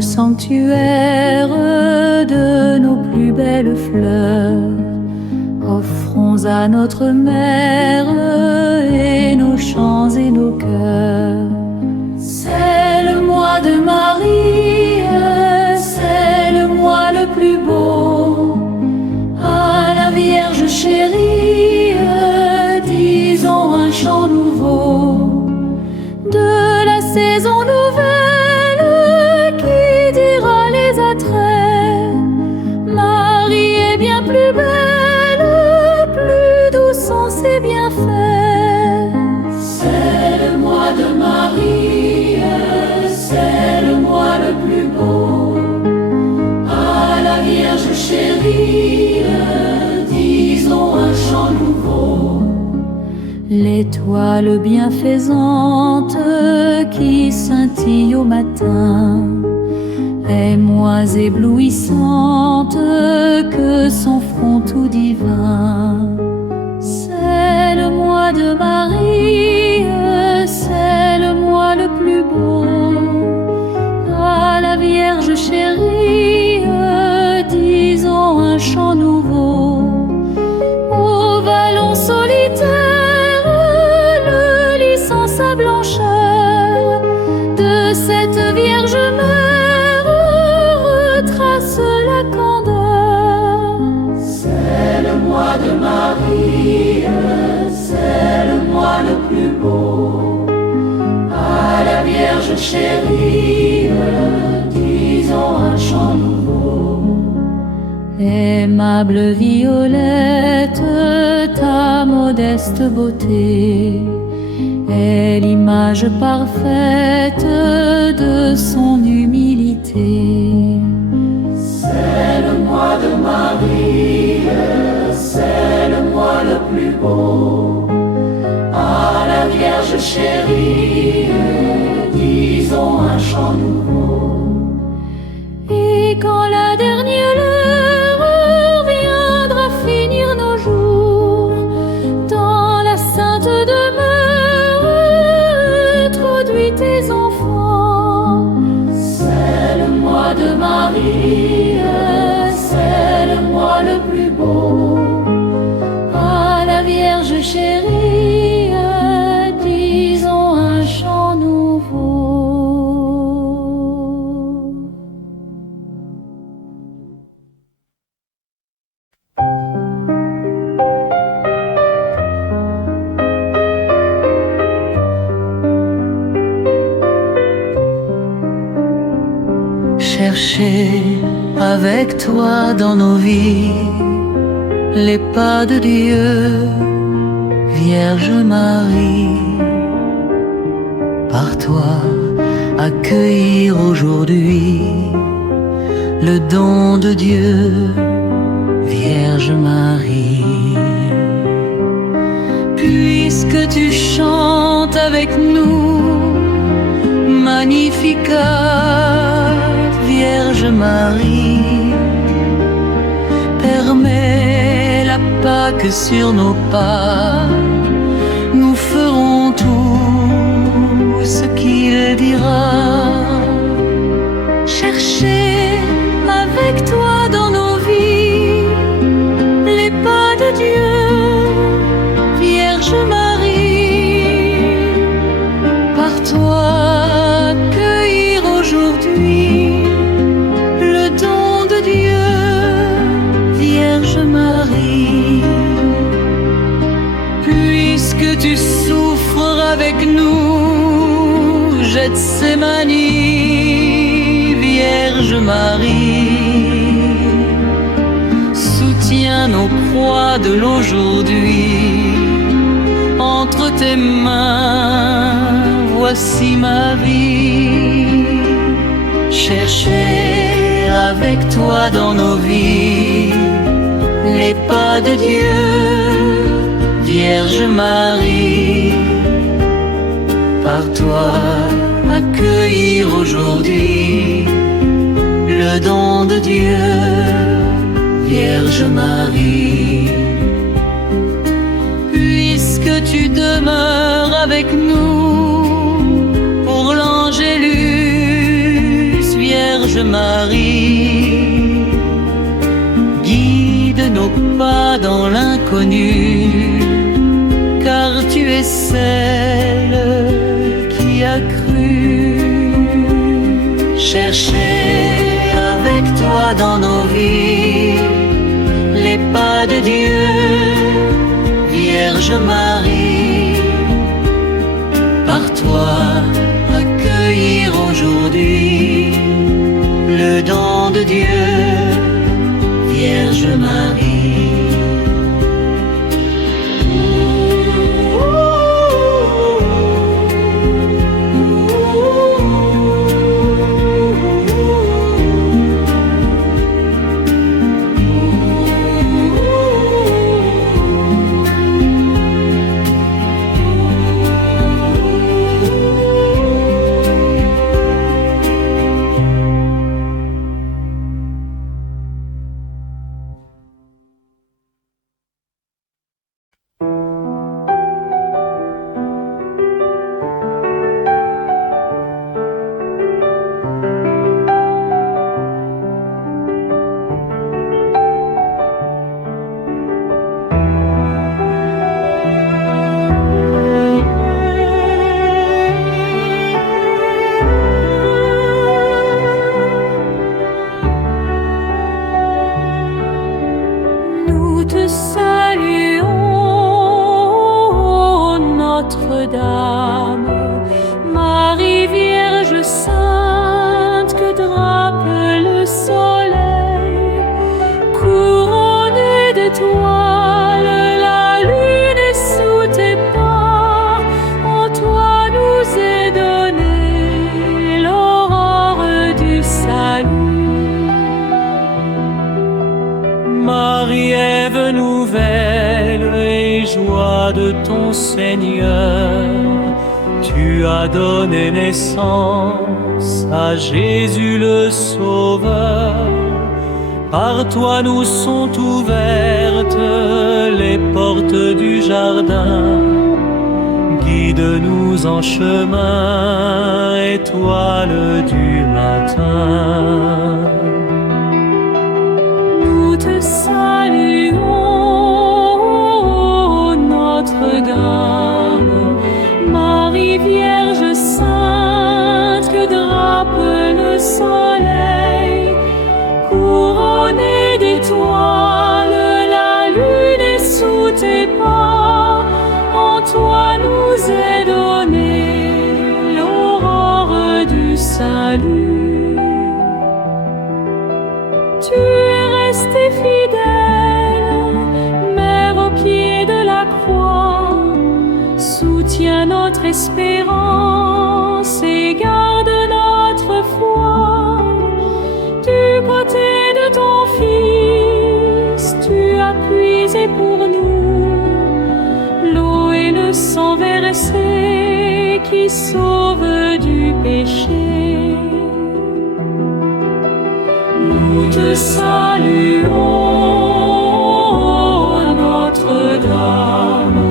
le sanctuaire de nos plus belles fleurs, offrons à notre mère et nos chants et nos cœurs. C'est le mois de Marie, c'est le mois le plus beau. À la Vierge chérie, disons un chant nouveau de la saison nouvelle qui dira les attraits. Marie est bien plus belle, plus doux sont ses bienfaits. C'est le mois de Marie, c'est le mois le plus beau. À la Vierge chérie, disons un chant nouveau. L'étoile bienfaisante qui scintille au matin est moins éblouissante que son front tout divin. C'est le mois de Marie, c'est le mois le plus beau. À la Vierge chérie, disons un chant nouveau. Au vallon solitaire, le lit sans sa blancheur de cette Vierge Mère retrace la candeur. C'est le mois de Marie, c'est le mois le plus beau. À la Vierge chérie, disons un chant nouveau. Aimable Violette, ta modeste beauté est l'image parfaite de son humilité. C'est le mois de Marie, c'est le mois le plus beau. À la Vierge chérie, disons un chant nouveau. Et quand la dernière heure viendra finir nos jours, dans la sainte demeure, introduis tes enfants. C'est le mois de Marie, c'est le mois le plus beau. À la Vierge chérie, disons un chant nouveau. Chercher avec toi dans nos vies les pas de Dieu, Vierge Marie. Par toi accueillir aujourd'hui le don de Dieu, Vierge Marie. Puisque tu chantes avec nous, Magnificat, Vierge Marie, permets la Pâque sur nos pas, nous ferons tout ce qu'il dira. Chercher avec toi dans nos vies les pas de Dieu, Vierge Marie. Par toi accueillir aujourd'hui le don de Dieu, Vierge Marie. Puisque tu souffres avec nous, Gethsémani, Vierge Marie, soutiens nos croix de l'aujourd'hui. Entre tes mains, voici ma vie. Chercher avec toi dans nos vies les pas de Dieu, Vierge Marie. Par toi accueillir aujourd'hui le don de Dieu, Vierge Marie. Puisque tu demeures avec nous pour l'Angélus, Vierge Vierge Marie, guide nos pas dans l'inconnu, car tu es celle qui a cru. Chercher avec toi dans nos vies les pas de Dieu, Vierge Marie, par toi accueillir aujourd'hui le don de Dieu, Vierge Marie. Seigneur, tu as donné naissance à Jésus le Sauveur. Par toi nous sont ouvertes les portes du jardin. Guide-nous en chemin, étoile du matin. Nous te saluons, Notre-Dame, Marie Vierge Sainte, que drape le soleil, couronnée d'étoiles, la lune est sous tes pas. En toi nous est donnée l'aurore du salut. Tu es restée fidèle, Mère au pied de la croix, soutiens notre espérance et garde notre foi. Du côté de ton Fils, tu as puisé pour nous l'eau et le sang versé qui sauve du péché. Nous te saluons, Notre-Dame,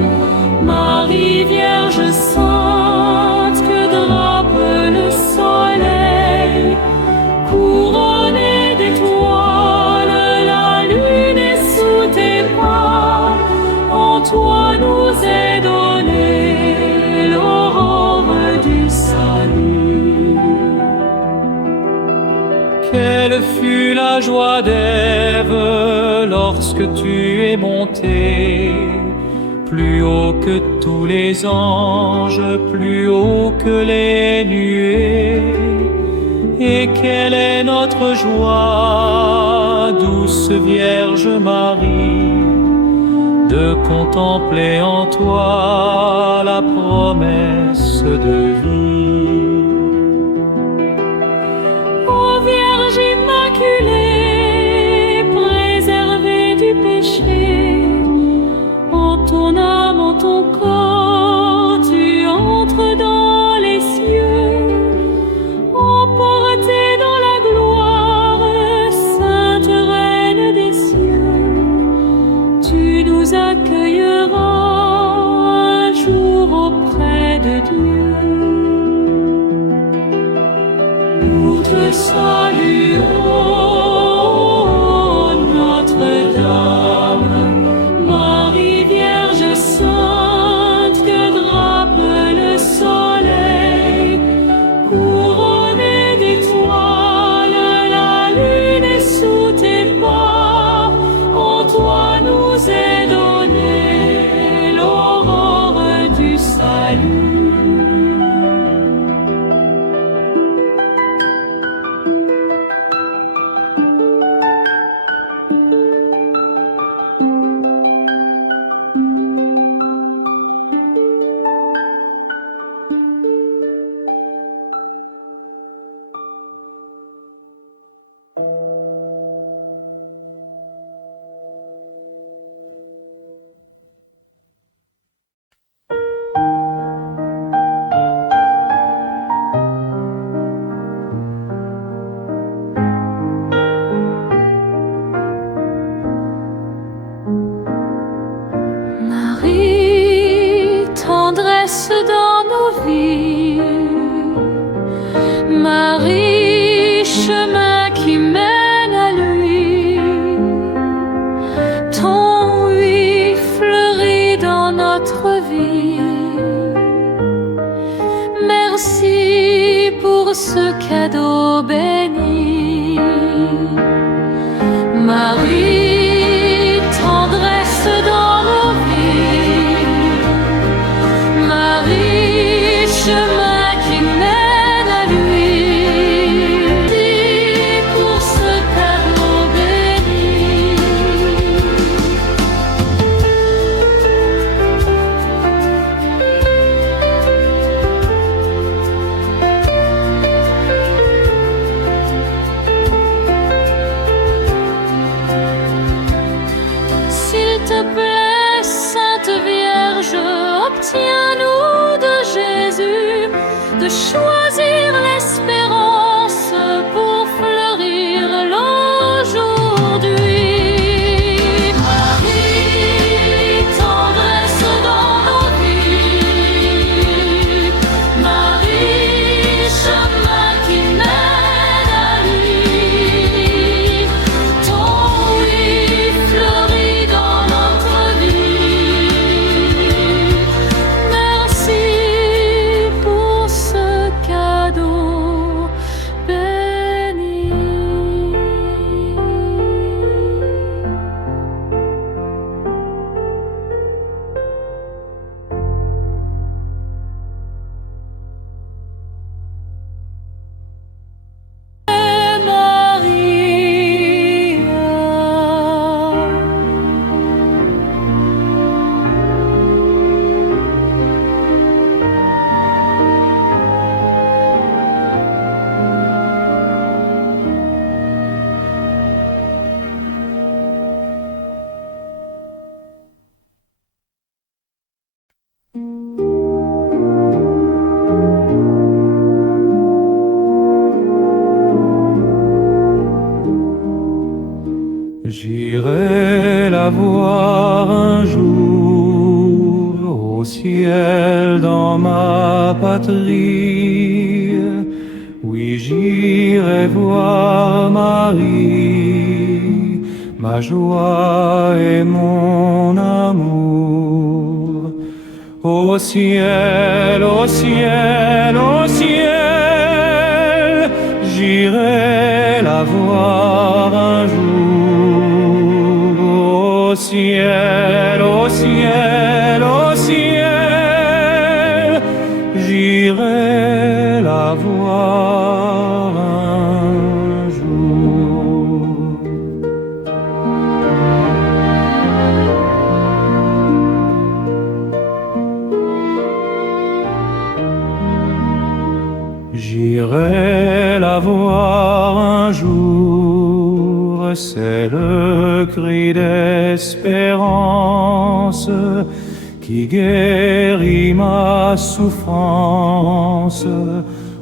Marie Vierge Sainte, que drape le soleil, couronnée d'étoiles, la lune est sous tes pas. En toi nous est donnée l'aurore du salut. Quelle fut la joie d'Ève lorsque tu es monté, plus haut que tous les anges, plus haut que les nuées. Et quelle est notre joie, douce Vierge Marie, de contempler en toi la promesse de vie. Ô Vierge Immaculée, préservée du péché, en ton âme, en ton corps, tu entres dans les cieux, emportée dans la gloire, Sainte Reine des cieux. Tu nous accueilleras un jour auprès de Dieu. Nous te saluons. J'irai la voir un jour au ciel dans ma patrie. Oui, j'irai voir Marie, ma joie et mon amour. Au ciel, au ciel, au ciel, j'irai la voir un jour. Au ciel, au ciel, au ciel, j'irai la voir un jour. J'irai la voir un jour, c'est le cri d'espérance qui guérit ma souffrance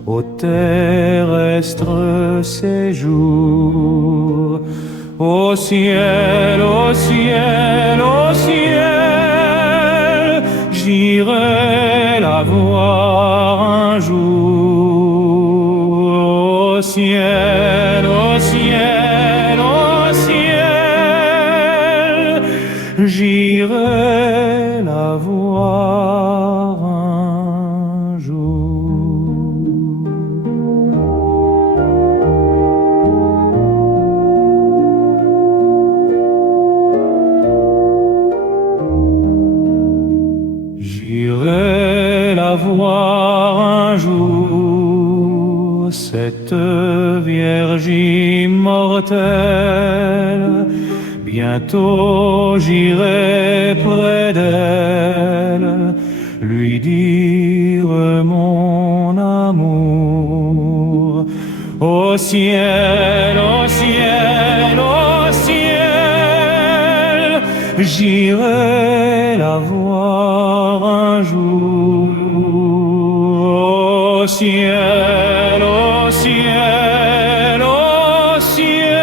au terrestre séjour. Au ciel, au ciel, au ciel, j'irai la voir un jour. Au ciel, au ciel, au ciel, j'irai la voir un jour. J'irai la voir un jour, cette Vierge immortelle. Bientôt j'irai près d'elle, lui dire mon amour. Au ciel, au ciel, au ciel, j'irai la voir un jour. Au ciel, au ciel, au ciel,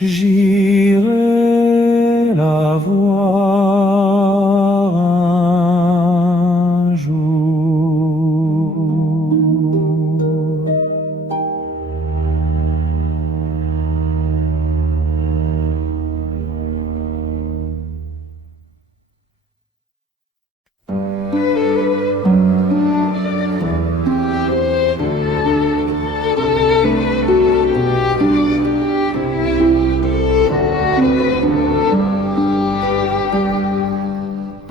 j'irai la voir un jour.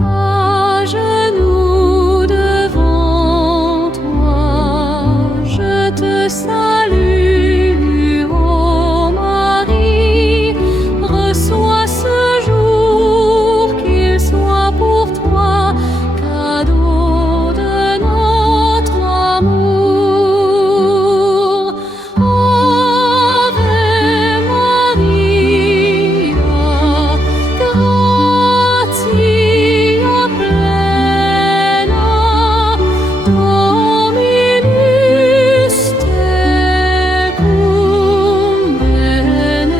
À genoux devant toi, je te salue, ô Marie. Reçois ce jour, qu'il soit pour toi cadeau de notre amour. Ave Maria, gratia plena, Dominus tecum,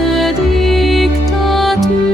benedicta tu.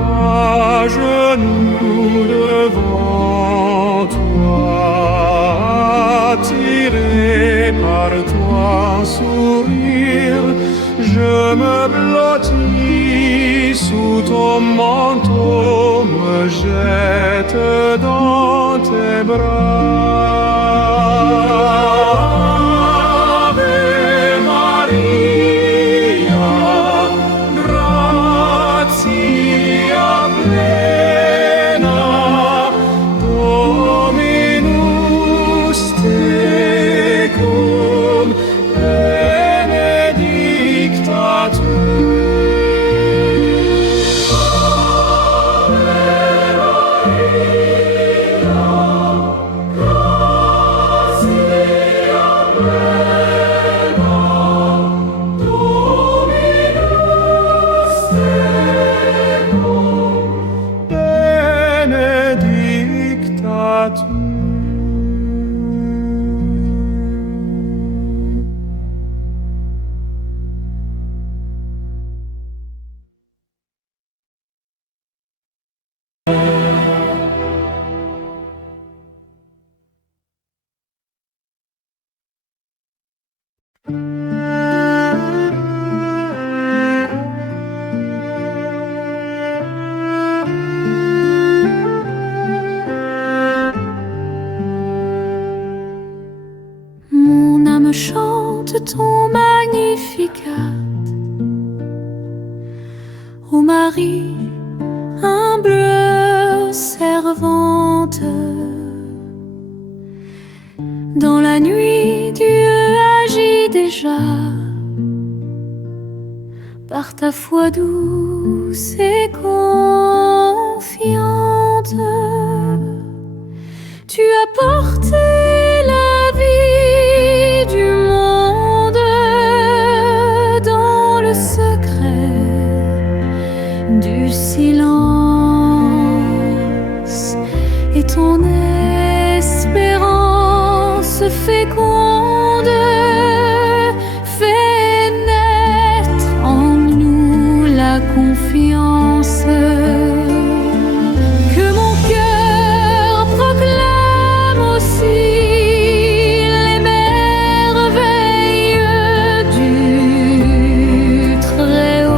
À genoux devant toi, attiré par ton sourire, je me blottis sous ton manteau, me jette dans tes bras. Ave Maria, gratia plena, Dominus tecum, benedicta tu. Mon âme chante ton magnificat, ô Marie, humble servante. Dans la nuit, Dieu agit déjà, par ta foi douce et confiante. Tu as porté la vie du monde dans le secret du silence, et ton espérance féconde fait naître en nous la confiance. Que mon cœur proclame aussi les merveilles du Très-Haut.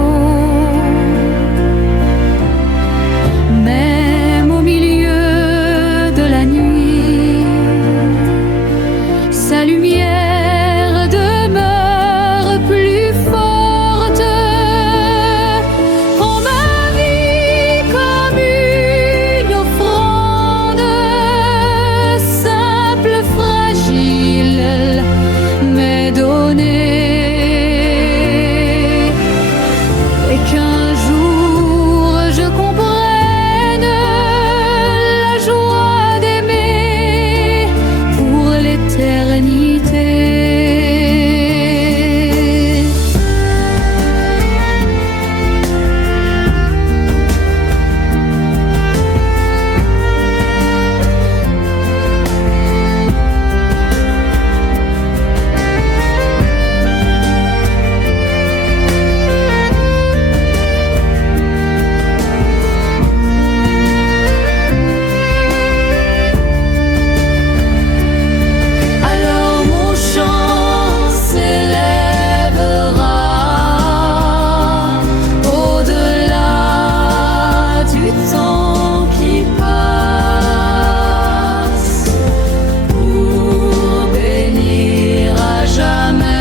Même au milieu de la nuit, sa lumière demeure plus forte. Prends ma vie comme une offrande, simple, fragile, mais donnée, et qu'un jour je comprenne la joie d'aimer pour l'éternité. Alors mon chant s'élèvera au-delà du temps qui passe, pour bénir à jamais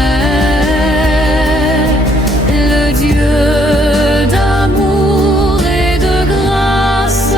le Dieu d'amour et de grâce.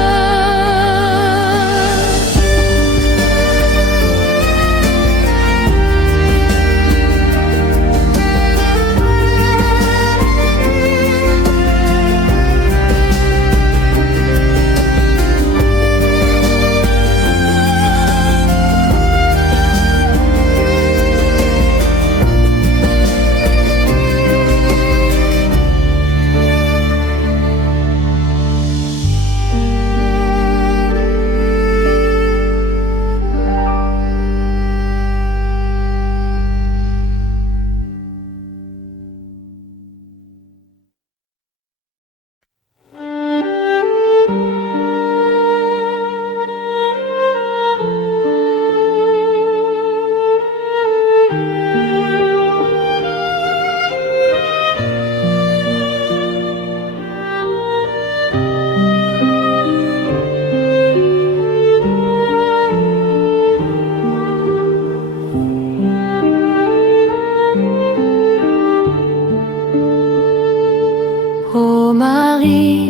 Ô Marie,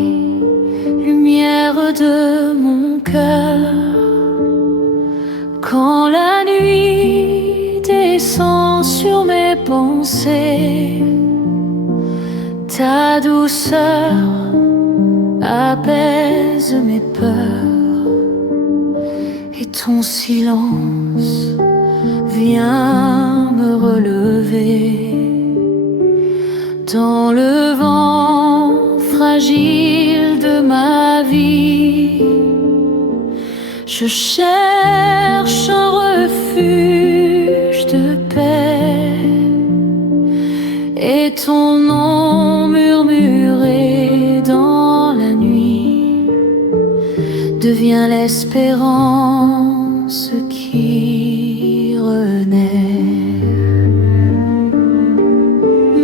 lumière de mon cœur, quand la nuit descend sur mes pensées, ta douceur apaise mes peurs, et ton silence vient me relever. Dans le vent fragile de ma vie, je cherche un refuge de paix, et ton nom murmuré dans la nuit devient l'espérance qui renaît.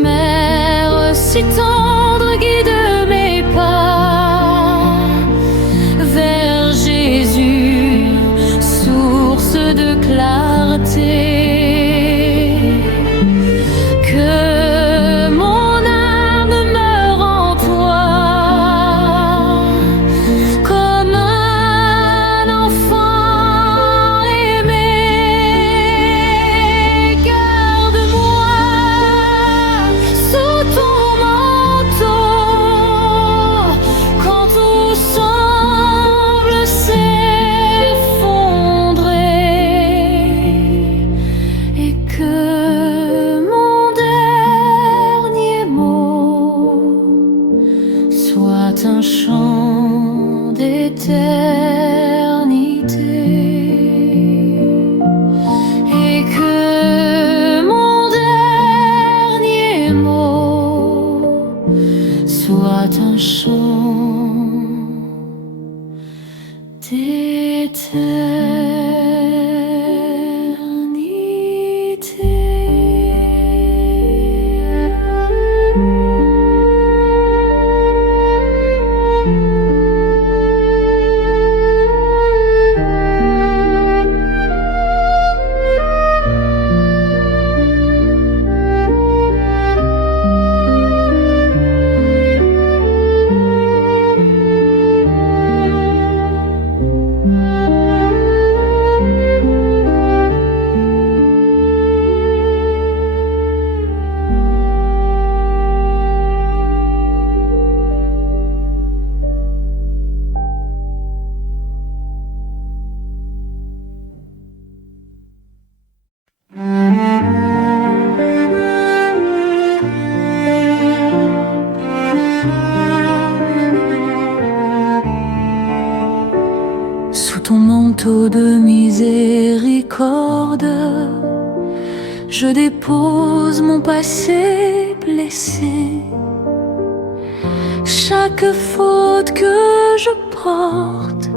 Mère si tendre, guide mes pas vers Jésus, source de clarté. Que mon âme meure en toi, comme un enfant aimé. Garde-moi sous ton manteau quand tout semble s'effondrer, et que mon dernier mot soit un chant d'éternité, et que mon dernier mot soit un chant Sous ton manteau de miséricorde, je dépose mon passé blessé. Chaque faute que je porte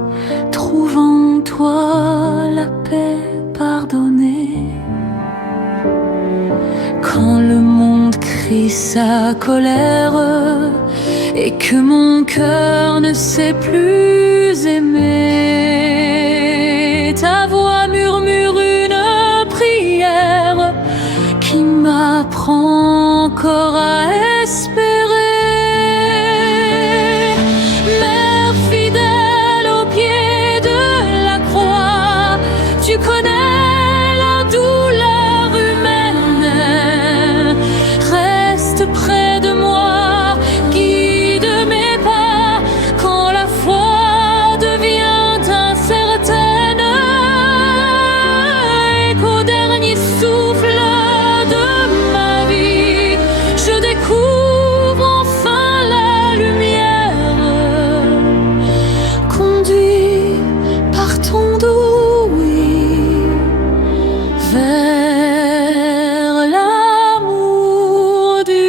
trouve en toi la paix pardonnée. Quand le monde crie sa colère et que mon cœur ne sait plus aimer, ta voix murmure une prière qui m'apprend encore à espérer. Mère fidèle au pied de la croix, tu connais la douleur humaine. Reste près de moi, guide mes pas quand la foi devient incertaine, et qu'au dernier souffle de ma vie, je découvre enfin la lumière. Conduit par ton doux oui vers l'amour du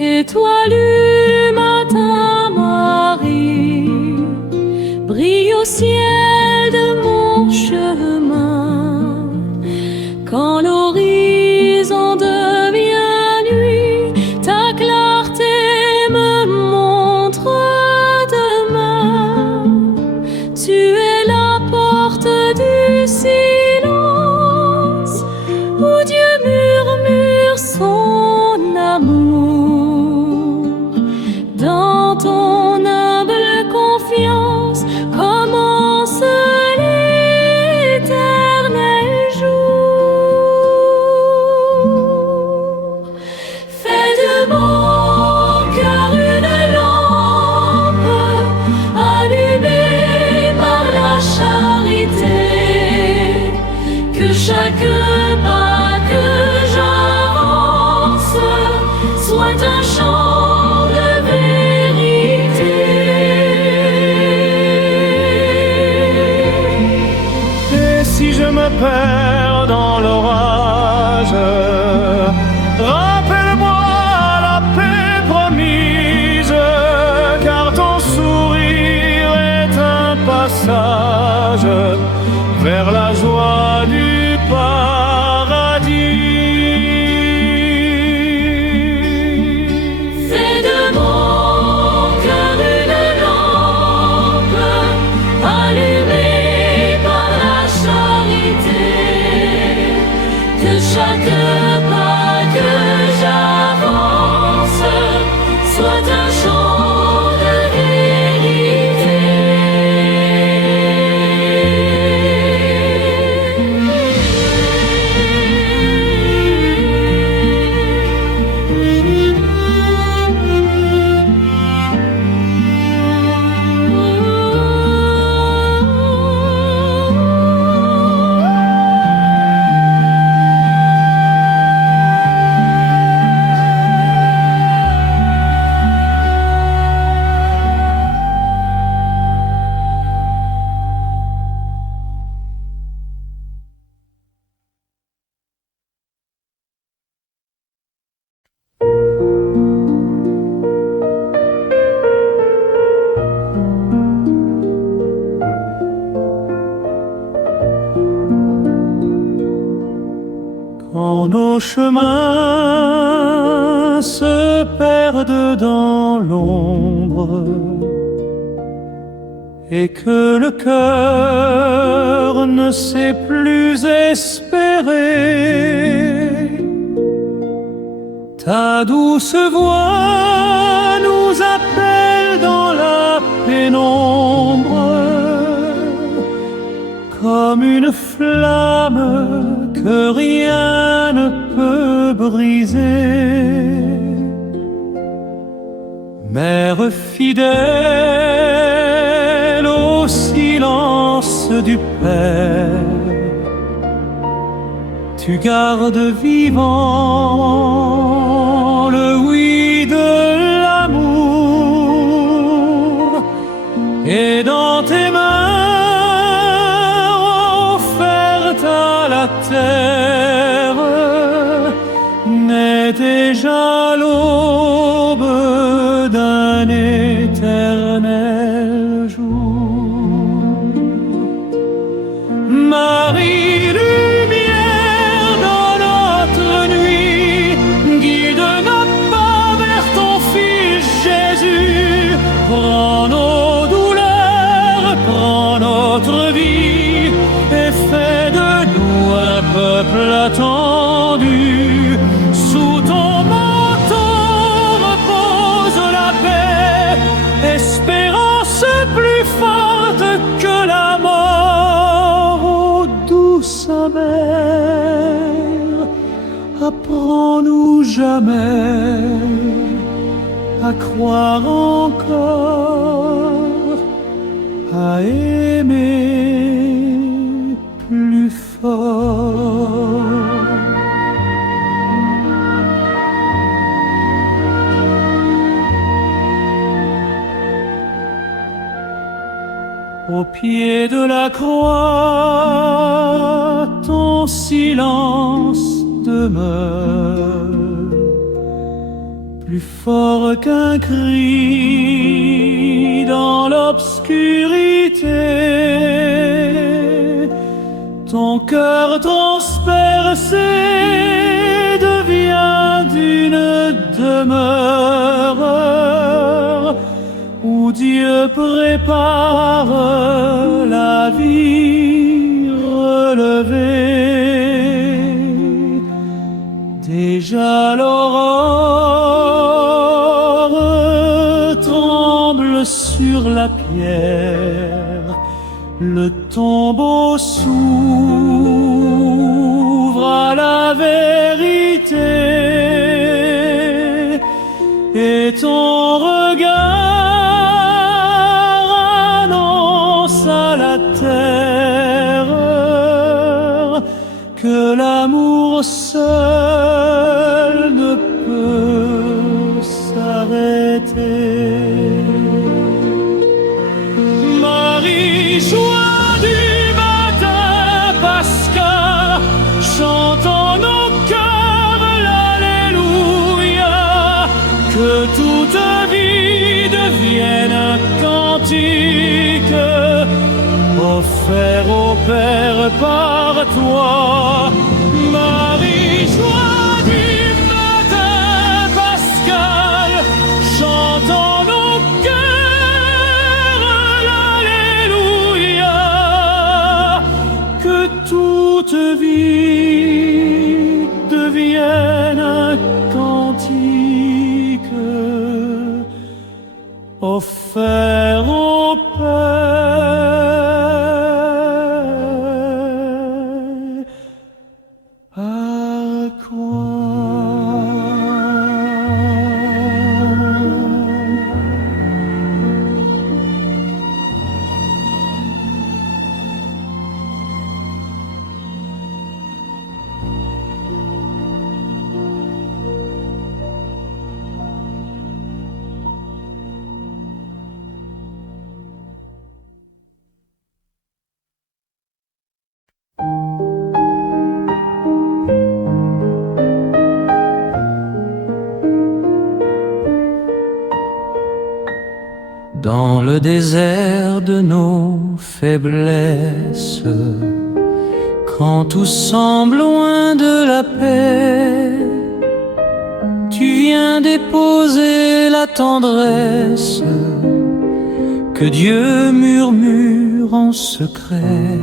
Étoile du matin, Marie, brille au ciel de mon chemin. Quand l'horizon devient nuit, ta clarté me montre demain. Tu es la porte du silence où Dieu murmure son amour. Dans ton humble confiance, nage vers la joie du paradis. Fais de mon cœur une lampe allumée par la charité, que chaque pas que j'avance soit un chant de vérité. Quand nos chemins se perdent dans l'ombre et que le cœur ne sait plus espérer, ta douce voix nous appelle dans la pénombre comme une flamme que rien ne peut briser. Mère fidèle au silence du Père, tu gardes vivant le oui de l'amour, et dans tes mains offertes à la terre naît déjà l'aube d'un éternel jour. Marie, lumière dans notre nuit, guide nos pas vers ton Fils Jésus. Prends nos douleurs, prends notre vie et fais de nous un peuple attendu. Sous ton manteau repose la paix, espérance plus forte que la mort. Ô douce mère, apprends-nous jamais à croire encore, à aimer plus fort. Au pied de la croix, ton silence demeure, plus fort qu'un cri dans l'obscurité. Ton cœur transpercé devient d'une demeure où Dieu prépare la vie relevée. Déjà l'aurore tremble sur la pierre, le tombeau s'ouvre à la vérité, et ton regard annonce à la terre que l'amour seul ne peut s'arrêter. Marie, joie du matin pascal, chantons nos cœurs l'Alléluia, que toute vie devienne un cantique au offert au Père par toi. Marie, joie du matin pascal, chantons nos cœurs l'Alléluia. Que toute vie devienne un cantique offert au Père par quoi. Dans le désert de nos faiblesses, quand tout semble loin de la paix, tu viens déposer la tendresse que Dieu murmure en secret.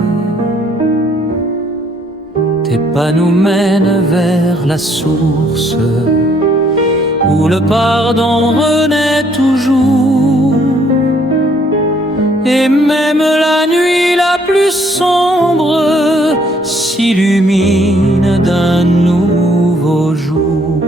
Tes pas nous mènent vers la source où le pardon renaît toujours. Et même la nuit la plus sombre s'illumine d'un nouveau jour.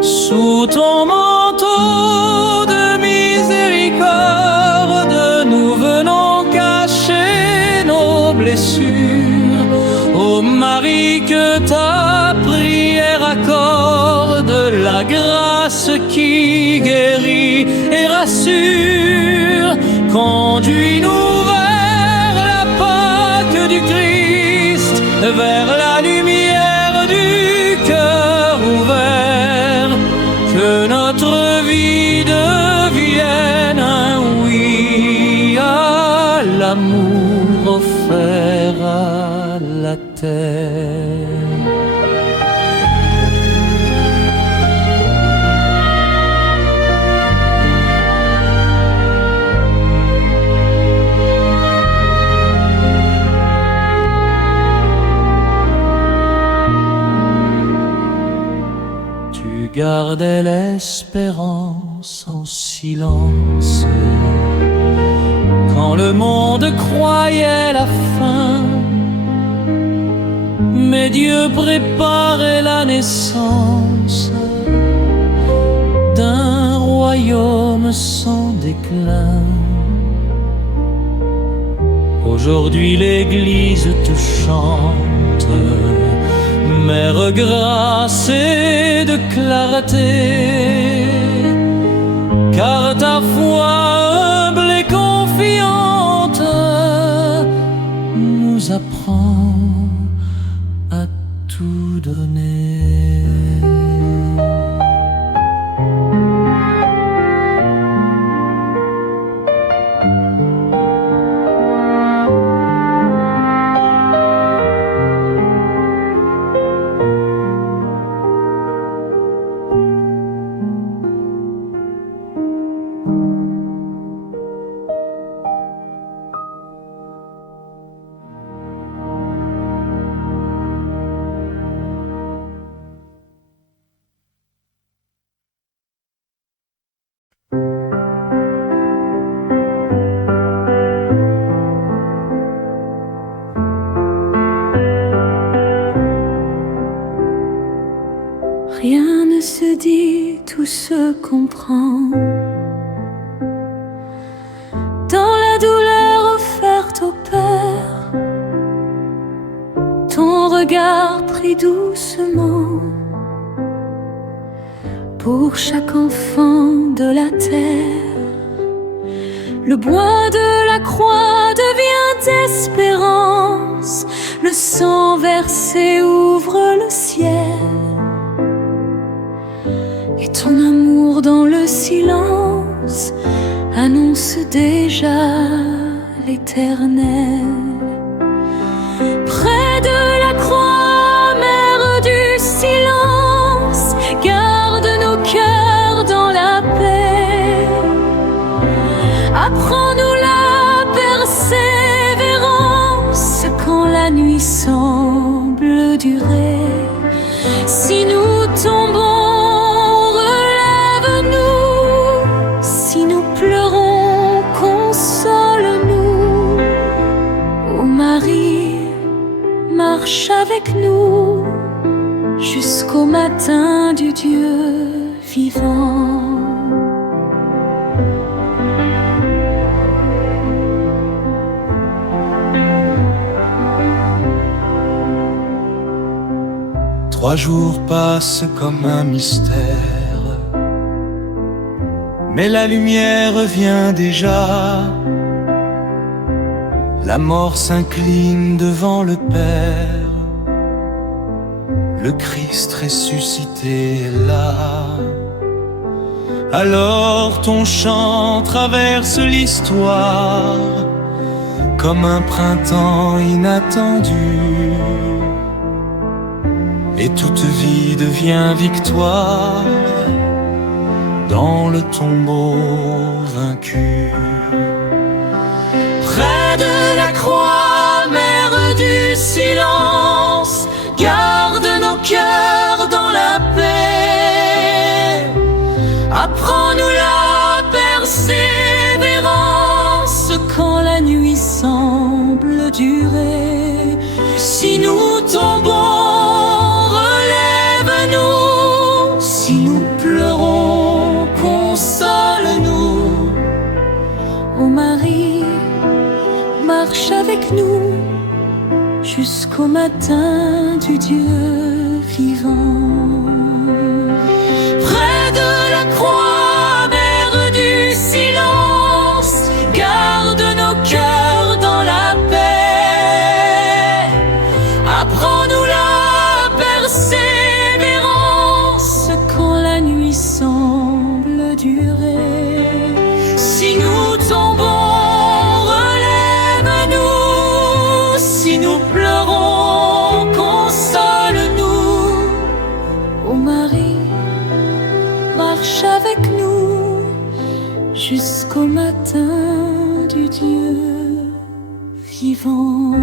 Sous ton manteau de miséricorde, nous venons cacher nos blessures. Ô Marie, que ta prière accorde la grâce qui guérit et rassure. Conduis-nous vers la Pâque du Christ, vers la lumière du cœur ouvert. Que notre vie devienne un oui à l'amour offert à la terre. Gardais l'espérance en silence quand le monde croyait la fin. Mais Dieu préparait la naissance d'un royaume sans déclin. Aujourd'hui l'Église te chante, Mère grâce et de clarté, car ta foi humble et confiante nous apprend à tout donner. Rien ne se dit, tout se comprend. Dans la douleur offerte au Père, ton regard pris doucement pour chaque enfant de la terre. Le bois de la croix devient espérance, le sang versé ouvre le ciel. Et ton amour dans le silence annonce déjà l'Éternel. Près de la croix, mère du silence, garde nos cœurs dans la paix. Apprends-nous la persévérance quand la nuit semble durer. Si nous tombons, relève-nous. Si nous pleurons, console-nous. Ô Marie, marche avec nous jusqu'au matin du Dieu vivant. Trois jours passent comme un mystère, mais la lumière vient déjà. La mort s'incline devant le Père, le Christ ressuscité est là. Alors ton chant traverse l'histoire comme un printemps inattendu. Et toute vie devient victoire dans le tombeau vaincu. Près de la croix, mère du silence, garde nos cœurs dans la paix. Apprends-nous la persévérance quand la nuit semble durer. Si nous tombons, si nous pleurons, console-nous. Ô Marie, marche avec nous jusqu'au matin du Dieu vivant. Près de la croix, mère du silence, garde nos cœurs dans la paix. Apprends-nous la persévérance quand la nuit semble durer. Si nous tombons, relève-nous. Si nous pleurons, console-nous. Ô Marie, marche avec nous jusqu'au matin du Dieu vivant.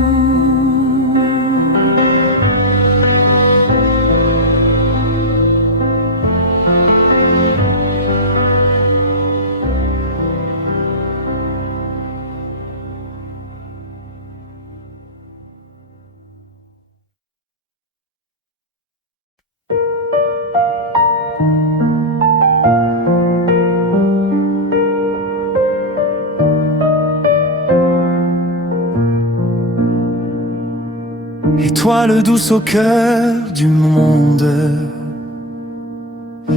Étoile douce au cœur du monde,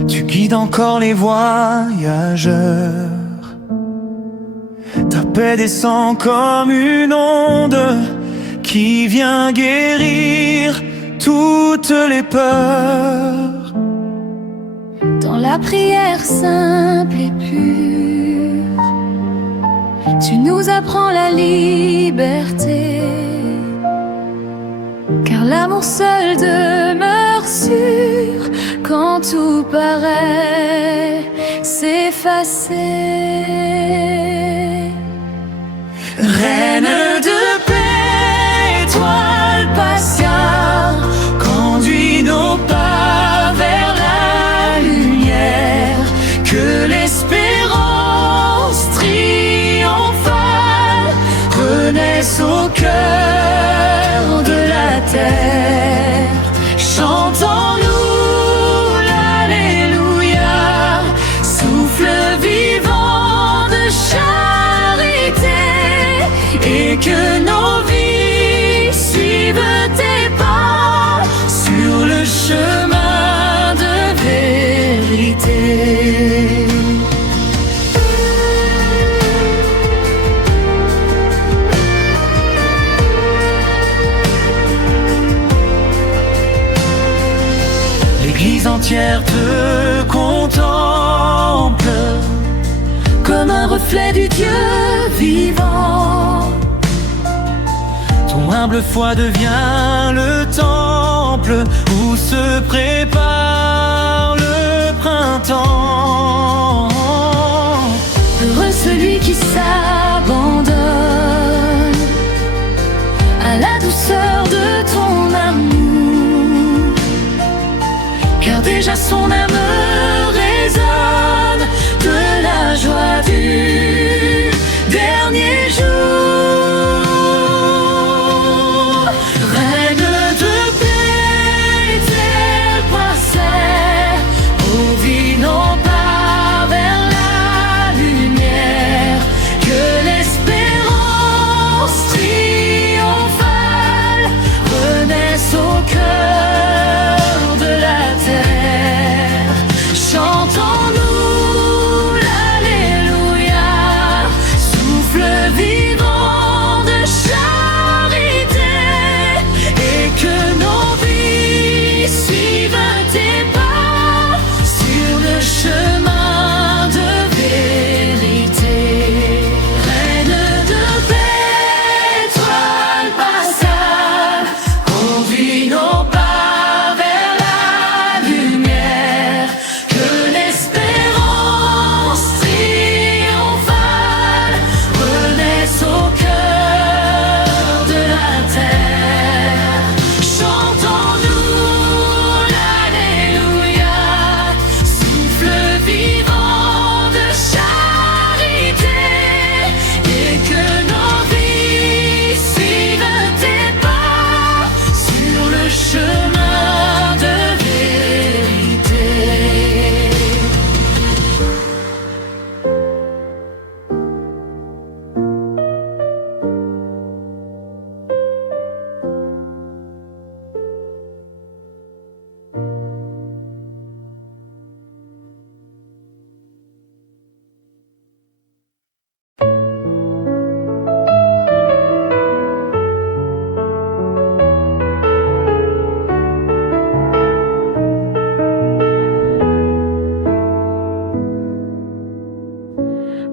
tu guides encore les voyageurs. Ta paix descend comme une onde qui vient guérir toutes les peurs. Dans la prière simple et pure, tu nous apprends la liberté. Car l'amour seul demeure sûr quand tout paraît s'effacer. Reine de paix, étoile patiente, conduis nos pas vers la lumière. Que l'espérance triomphale renaisse au cœur de la terre. Chantons-nous l'Alléluia, souffle vivant de charité, et que nos vies suivent tes pas sur le chemin de vérité. L'Église entière te contemple comme un reflet du Dieu vivant. humble foi devient le temple où se prépare le printemps. Heureux celui qui s'abandonne à la douceur de ton amour, car déjà son âme résonne de la joie du dernier jour. Règne de paix, tel passait, ô vie non pas vers la lumière, que l'espérance triomphale renaisse au cœur de la terre. Chantons-nous l'Alléluia, souffle vivant de charité, et que nos vies suivent tes pas sur le chemin de vérité. Reine de paix, étoile passable, conduis nos pas vers la lumière, que l'espérance triomphale renaisse au cœur de la terre. Chantons-nous l'Alléluia, souffle vivant de charité, et que nos vies suivent tes pas sur le chemin de vérité.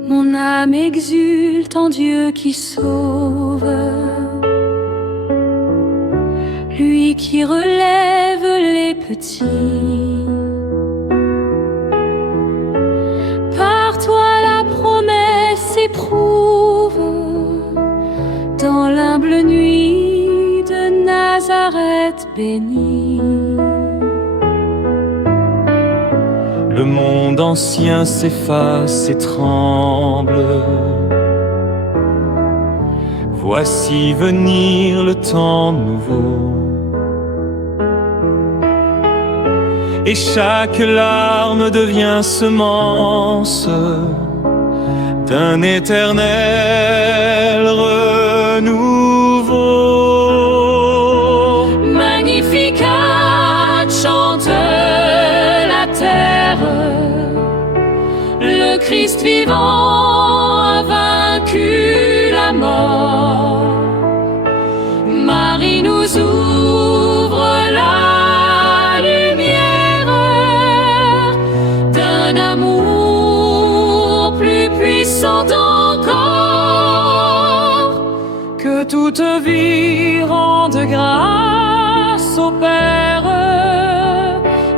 Mon âme exulte en Dieu qui sauve, lui qui relève les petits. Par toi la promesse éprouve, dans l'humble nuit de Nazareth bénie. Le monde ancien s'efface et tremble. Voici venir le temps nouveau. Et chaque larme devient semence d'un éternel renouveau. Magnificat chante la terre, le Christ vivant a vaincu la mort. Marie nous ouvre la lumière d'un amour plus puissant encore, Que toute vie rende grâce au Père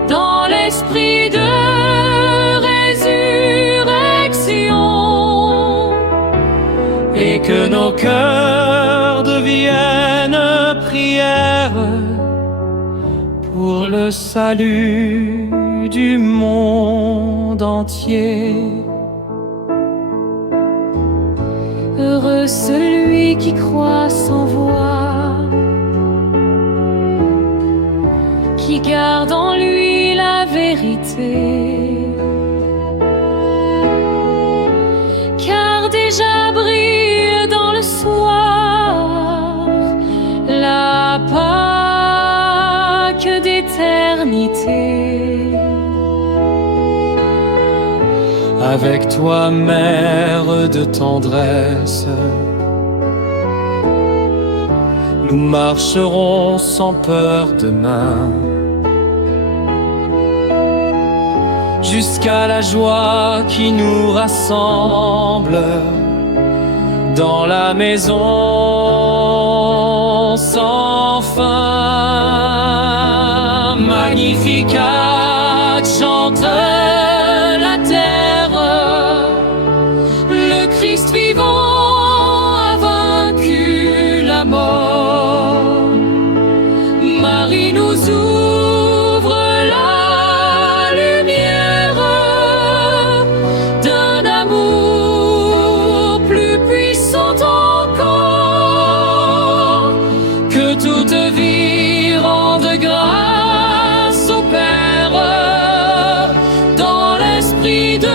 dans l'esprit de résurrection, et que nos cœurs deviennent prière pour le salut du monde entier. Heureux celui qui croit sans voix, qui garde en lui la vérité, car déjà brille dans le soir la Pâque d'éternité. Avec toi, mère de tendresse, nous marcherons sans peur demain, jusqu'à la joie qui nous rassemble dans la maison sans fin. Magnificat chante la terre, le Christ vivant a vaincu la mort. Marie nous ouvre la lumière d'un amour plus puissant encore, que toute vie rende grâce au Père dans l'esprit de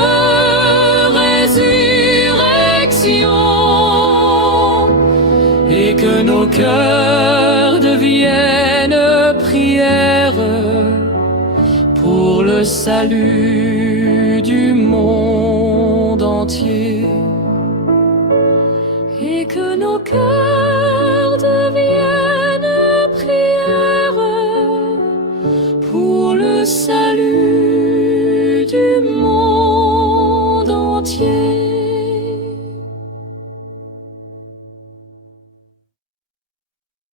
résurrection, et que nos cœurs deviennent prière pour le salut du monde entier, et que nos cœurs deviennent prière pour le salut